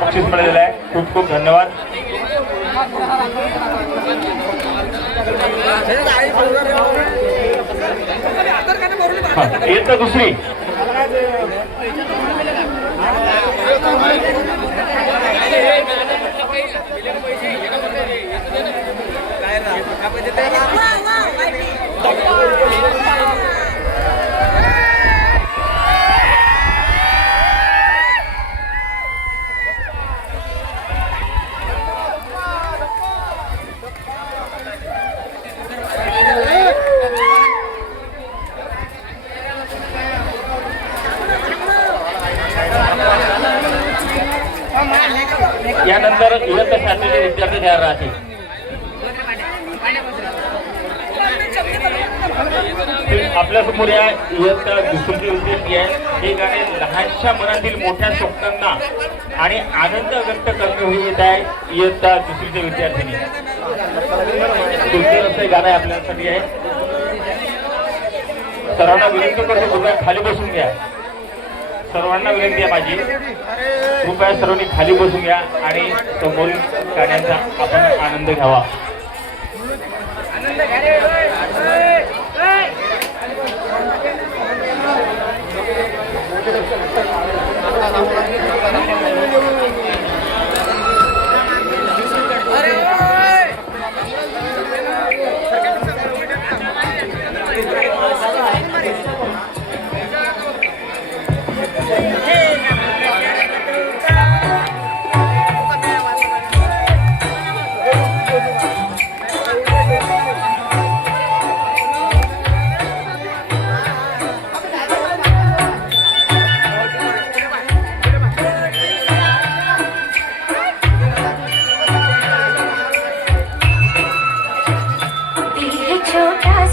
बक्षीस मिळालेलं आहे. खूप खूप धन्यवाद. इयत्ता दुसरी यानंतर इयत्ता सातवीचे विद्यार्थी तयार राहतील. आपल्यासमोर या इयत्ता दुसरीचे विद्यार्थी आहे. हे गाणे लहानशा मनातील मोठ्या स्वप्नांना आणि आनंद व्यक्त करणे येत आहे. इयत्ता दुसरीच्या विद्यार्थ्यांनी सुंदर असं गाणं आपल्यासाठी आहे. सर्वांना विनंती करतो, कृपया खाली बसून घ्या. सर्वांना विनंती आहे माझी, कृपया सर्वांनी खाली बसून घ्या आणि समोरील गाण्यांचा आपण आनंद घ्यावा. छोटा